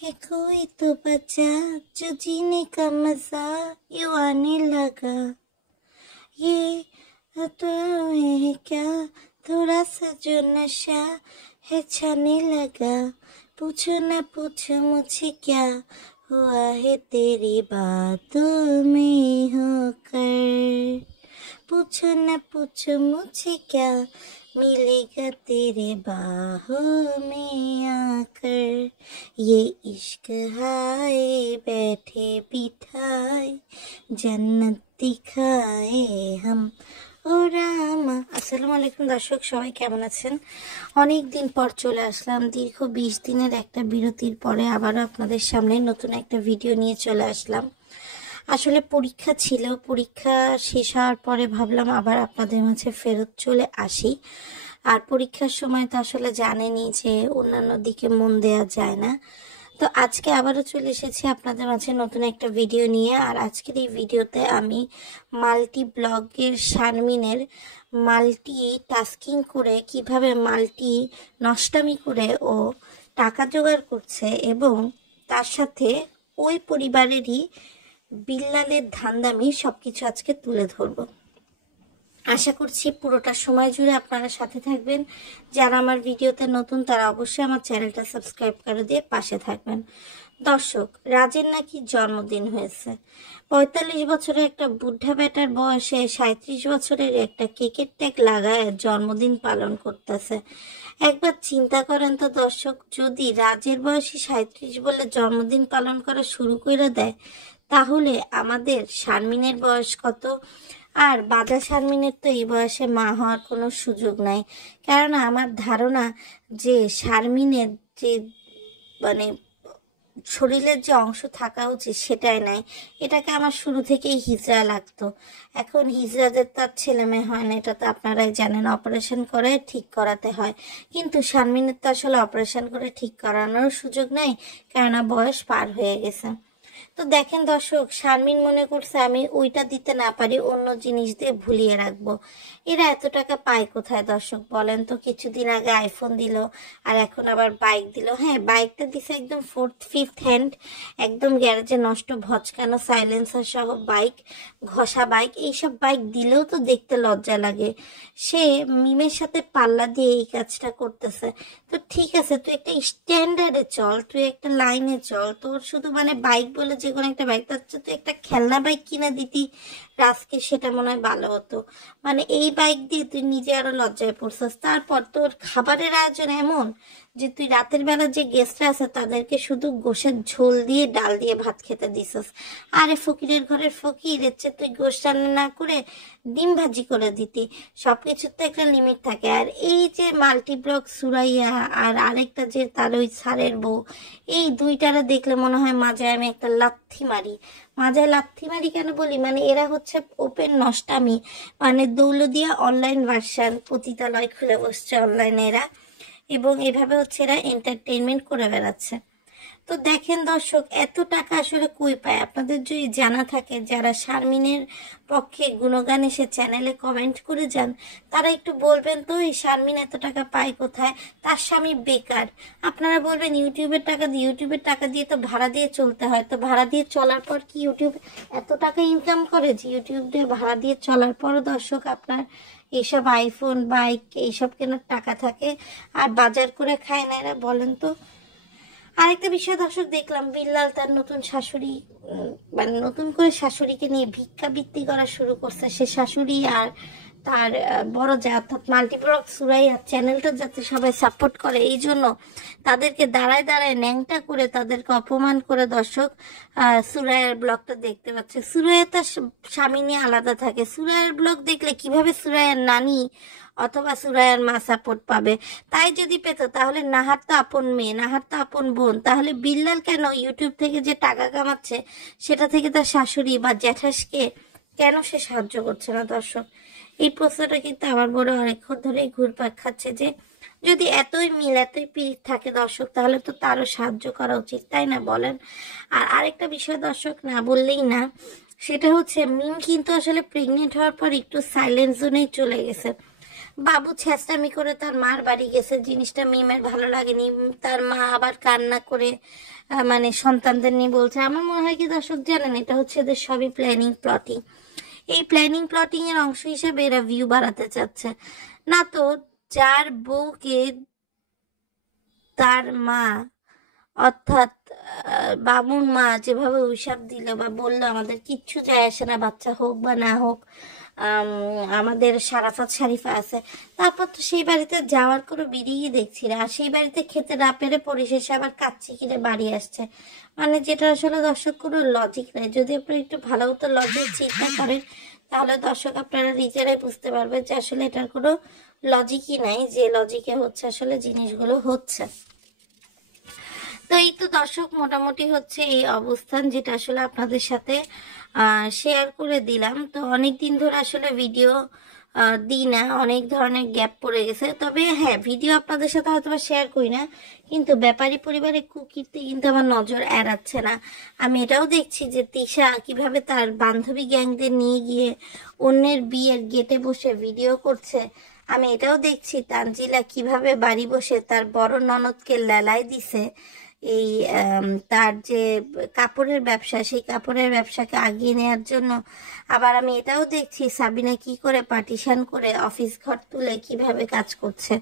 है कोई तो बचा जो जीने का मजा यूं आने लगा। ये तो है क्या थोड़ा सा जो नशा है छाने लगा। पूछो न पूछो मुझे क्या हुआ है तेरी बातों में होकर। पूछो न पूछो मुझे क्या मिलेगा तेरे बाहों में आकर। ये इश्क हाय बैठे बिठाए जन्नत दिखाए हम ও রামা। আসসালামু আলাইকুম দর্শক, সবাই কেমন আছেন? অনেক দিন পর চলে আসলাম, দীর্ঘ 20 দিনের একটা বিরতির পরে আবারও আপনাদের সামনে নতুন একটা ভিডিও নিয়ে চলে আসলাম। আসলে পরীক্ষা ছিল, পরীক্ষা শেষ হওয়ার পরে ভাবলাম আবার আপনাদের মাঝে ফেরত চলে আসি। আর পরীক্ষার সময় তো আসলে জানেনই যে অন্যান্য দিকে মন দেওয়া যায় না। তো আজকে আবারও চলে এসেছি আপনাদের মাঝে নতুন একটা ভিডিও নিয়ে। আর আজকের এই ভিডিওতে আমি মাল্টি ব্লগের শারমিনের মাল্টি টাস্কিং করে কিভাবে মাল্টি নষ্টামি করে ও টাকা জোগাড় করছে এবং তার সাথে ওই পরিবারেরই বিল্লালের ধান্দামি সবকিছু আজকে তুলে ধরবো। আশা করছি পুরোটা সময় জুড়ে আপনারা সাথে থাকবেন। যারা আমার ভিডিওতে নতুন তারা অবশ্যই আমার চ্যানেলটা সাবস্ক্রাইব করে দিয়ে পাশে থাকবেন। দর্শক, রাজের নাকি জন্মদিন হয়েছে। 45 বছরের একটা বুদ্ধা বেটার বয়সে 37 বছরের একটা কেকের ট্যাগ লাগায় জন্মদিন পালন করতেছে। একবার চিন্তা করেন তো দর্শক, যদি রাজের বয়সী 37 বলে জন্মদিন পালন করা শুরু করে দেয়, তাহলে আমাদের শারমিনের বয়স কত? আর বাজা শারমিনের তো এই বয়সে মা হওয়ার কোনো সুযোগ নাই। কারণ আমার ধারণা যে শারমিনের যে মানে শরীরের যে অংশ থাকা উচিত সেটাই নাই। এটাকে আমার শুরু থেকেই হিজড়া লাগতো। এখন হিজড়াদের তার ছেলে মেয়ে হয় না, এটা তো আপনারাই জানেন, অপারেশন করে ঠিক করাতে হয়। কিন্তু শারমিনের তো আসলে অপারেশন করে ঠিক করানোর সুযোগ নাই, কেননা বয়স পার হয়ে গেছে। তো দেখেন দর্শক, শারমিন মনে করছে আমি ওইটা দিতে না পারি অন্য জিনিস দিয়ে ভুলিয়ে রাখবো। এরা এত টাকা পায় কোথায় দর্শক বলেন তো? কিছুদিন আগে আইফোন দিল, আর এখন আবার বাইক দিল। হ্যাঁ, বাইকটা দিছে একদম 4th-5th হ্যান্ড, একদম গ্যারেজে নষ্ট ভচকানো সাইলেন্সার সহ বাইক, ঘষা বাইক। এইসব বাইক দিলেও তো দেখতে লজ্জা লাগে। সে মিমের সাথে পাল্লা দিয়ে এই কাজটা করতেছে। তো ঠিক আছে, তুই একটা স্ট্যান্ডার্ডে চল, তুই একটা লাইনে চল। তোর শুধু মানে বাইক বলে যে কোনো একটা বাইক, তার তুই একটা খেলনা বাইক কিনে দিতি রাজকে, সেটা মনে হয় ভালো হতো। মানে এই বাইক দিয়ে তুই নিজে আরো লজ্জায় পড়ছিস। তারপর তোর খাবারের আয়োজন এমন যে তুই রাতের বেলা যে গেস্টরা আছে তাদেরকে শুধু গোশের ঝোল দিয়ে ডাল দিয়ে ভাত খেতে দিছিস। আরে ফকিরের ঘরের ফকির, এর চেয়ে তুই গোশ রান্না না করে ডিম ভাজি করে দিতি। সবকিছুর তো একটা লিমিট থাকে। আর এই যে মাল্টিব্লগ সুরাইয়া আর আরেকটা যে তার ওই সারের বউ, এই দুইটারে দেখলে মনে হয় মাজায় আমি একটা লাথি মারি। মাজায় লাথি মারি কেন বলি, মানে এরা হচ্ছে ওপেন নষ্টামি, মানে দৌলদিয়া অনলাইন ভার্সন, পতিতালয় খুলে বসছে অনলাইনে এরা, এবং এভাবে হচ্ছে এরা এন্টারটেইনমেন্ট করে বেড়াচ্ছে। তো দেখেন দর্শক, এত টাকা আসলে কই পায়? আপনাদের যদি জানা থাকে, যারা শারমিনের পক্ষে গুণগান এসে চ্যানেলে কমেন্ট করে যান, তারা একটু বলবেন তো এই শারমিন এত টাকা পায় কোথায়? তার স্বামী বেকার। আপনারা বলবেন ইউটিউবের টাকা দিয়ে তো ভাড়া দিয়ে চলতে হয়। তো ভাড়া দিয়ে চলার পর কি ইউটিউব এত টাকা ইনকাম করে যে ইউটিউব দিয়ে ভাড়া দিয়ে চলার পরও দর্শক আপনার এইসব আইফোন বাইক এইসব কেনার টাকা থাকে আর বাজার করে খায় না এরা? বলেন তো। আরেকটা বিষয় দর্শক, দেখলাম বিল্লাল তার নতুন শাশুড়ি মানে নতুন করে শাশুড়িকে নিয়ে ভিক্ষাবৃত্তি করা শুরু করছে। সে শাশুড়ি আর তার বড় যা অর্থাৎ মাল্টিব্লগ সুরাইয়া চ্যানেলটা যাতে সবাই সাপোর্ট করে, এই জন্য তাদেরকে দাঁড়ায় দাঁড়ায় ন্যাংটা করে তাদেরকে অপমান করে দর্শক সুরাইয়ার ব্লগটা দেখতে পাচ্ছে। সুরাইয়া তার স্বামী নিয়ে আলাদা থাকে। সুরাইয়ার ব্লগ দেখলে কিভাবে সুরাইয়ার নানি অথবা সুরাইয়ার মা সাপোর্ট পাবে? তাই যদি পেত তাহলে নাহার তো আপন মেয়ে, নাহার তো আপন বোন, তাহলে বিল্লাল কেন ইউটিউব থেকে যে টাকা কামাচ্ছে সেটা থেকে তার শাশুড়ি বা জ্যাঠাসকে কেন সে সাহায্য করছে না? দর্শক, এই প্রশ্নটা কিন্তু আমার বড় অনেকক্ষণ ধরেই ঘুরপাক খাচ্ছে যে যদি এতই মিল এতই পীড়িত থাকে দর্শক, তাহলে তো তারও সাহায্য করা উচিত, তাই না বলেন? আর আরেকটা বিষয় দর্শক, না বললেই না, সেটা হচ্ছে মিম কিন্তু আসলে প্রেগনেন্ট হওয়ার পর একটু সাইলেন্ট জোনেই চলে গেছে। বাবু ছেঁচড়ামি করে তার মার বাড়ি গেছে, জিনিসটা মিমের ভালো লাগেনি। তার মা আবার কান্না করে মানে সন্তানদের নিয়ে বলছে। আমার মনে হয় কি দর্শক জানেন, এটা হচ্ছে এদের সবই প্ল্যানিং প্লটিং। এই প্ল্যানিং প্লটিং এর অংশ হিসেবে এরা ভিউ বাড়াতে চাচ্ছে। না তো যার বউকে তার মা অর্থাৎ বামুন মা যেভাবে অভিশাপ দিল বা বললো আমাদের কিচ্ছু যায় আসে না, বাচ্চা হোক বা না হোক, আমাদের সারাফাত শরীফা আছে, তারপর তো সেই বাড়িতে যাওয়ার কোনো বিড়িই দেখছি না। আর সেই বাড়িতে খেতে না পেরে পরিশেষে আবার কাচ্চি কিনে বাড়ি আসছে, মানে যেটা আসলে দর্শক কোনো লজিক নেই। যদি আপনি একটু ভালো মতো লজিক চিন্তা করেন তাহলে দর্শক আপনারা নিজেরাই বুঝতে পারবেন যে আসলে এটার কোনো লজিকই নাই, যে লজিকে হচ্ছে আসলে জিনিসগুলো হচ্ছে। তো এই তো দর্শক মোটামুটি হচ্ছে এই অবস্থান, যেটা আসলে আপনাদের সাথে শেয়ার করে দিলাম। তো অনেক দিন ধরে আসলে ভিডিও দিই না, অনেক ধরনের গ্যাপ পড়ে গেছে। তবে হ্যাঁ, ভিডিও আপনাদের সাথে হয়তো শেয়ার করি না, কিন্তু ব্যাপারী পরিবারের কুকীর্তি কিন্তু আমার নজর এড়াচ্ছে না। আমি এটাও দেখছি যে তিশা কিভাবে তার বান্ধবী গ্যাংদের নিয়ে গিয়ে অন্যের বিয়ের গেটে বসে ভিডিও করছে। আমি এটাও দেখছি তানজিলা কিভাবে বাড়ি বসে তার বড় ননদকে লেলায় দিছে এই তার যে কাপড়ের ব্যবসা, সেই কাপড়ের ব্যবসাকে আগিয়ে নেওয়ার জন্য। আবার আমি এটাও দেখছি সাবিনা কি করে পার্টিশন করে অফিস ঘর তুলে কিভাবে কাজ করছে।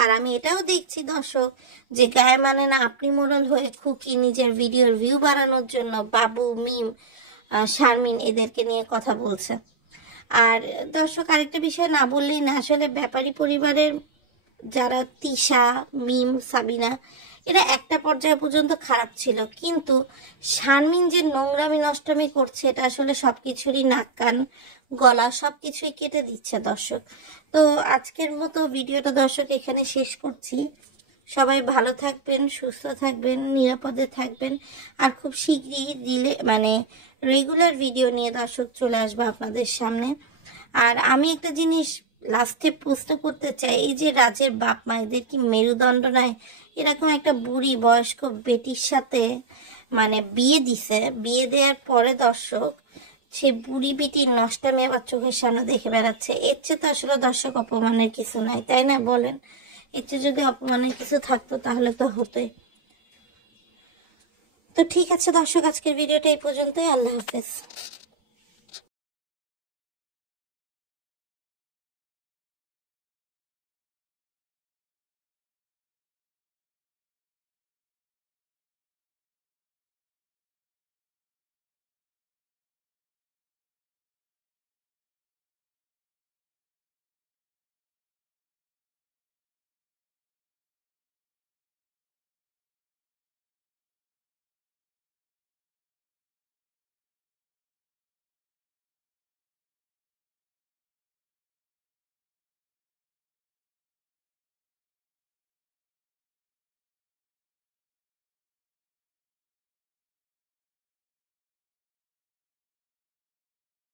আর আমি এটাও দেখছি দর্শক যে গায়ে মানে না আপনি মোড়ল হয়ে খুকি নিজের ভিডিওর ভিউ বাড়ানোর জন্য বাবু, মিম, শারমিন এদেরকে নিয়ে কথা বলছে। আর দর্শক আরেকটা বিষয় না বললেই না, আসলে ব্যাপারী পরিবারের যারা তিশা, মিম, সাবিনা এরা একটা পর্যায়ে পর্যন্ত খারাপ ছিল, কিন্তু শারমিন যে নোংরামি নষ্টামি করছে এটা আসলে সবকিছুরই নাক কান গলা সবকিছুই কেটে দিচ্ছে দর্শক। তো আজকের মতো ভিডিওটা দর্শক এখানে শেষ করছি। সবাই ভালো থাকবেন, সুস্থ থাকবেন, নিরাপদে থাকবেন। আর খুব শীঘ্রই রেগুলার ভিডিও নিয়ে দর্শক চলে আসবে আপনাদের সামনে। আর আমি একটা জিনিস লাস্টে প্রশ্ন করতে চাই, এই যে রাজের বাপ মা এদের কি মেরুদণ্ড নাই? এরকম একটা বুড়ি বয়স্ক বেটির সাথে বিয়ে দিছে, বিয়ে দেওয়ার পরে দর্শক সে বুড়ি বেটির নষ্টামি আবার চোখের সামনে দেখে বেড়াচ্ছে। এর চেয়ে তো আসলে দর্শক অপমানের কিছু নাই, তাই না বলেন? এর চেয়ে যদি অপমানের কিছু থাকতো তাহলে তো হতোই। তো ঠিক আছে দর্শক, আজকের ভিডিওটা এই পর্যন্তই। আল্লাহ হাফেজ।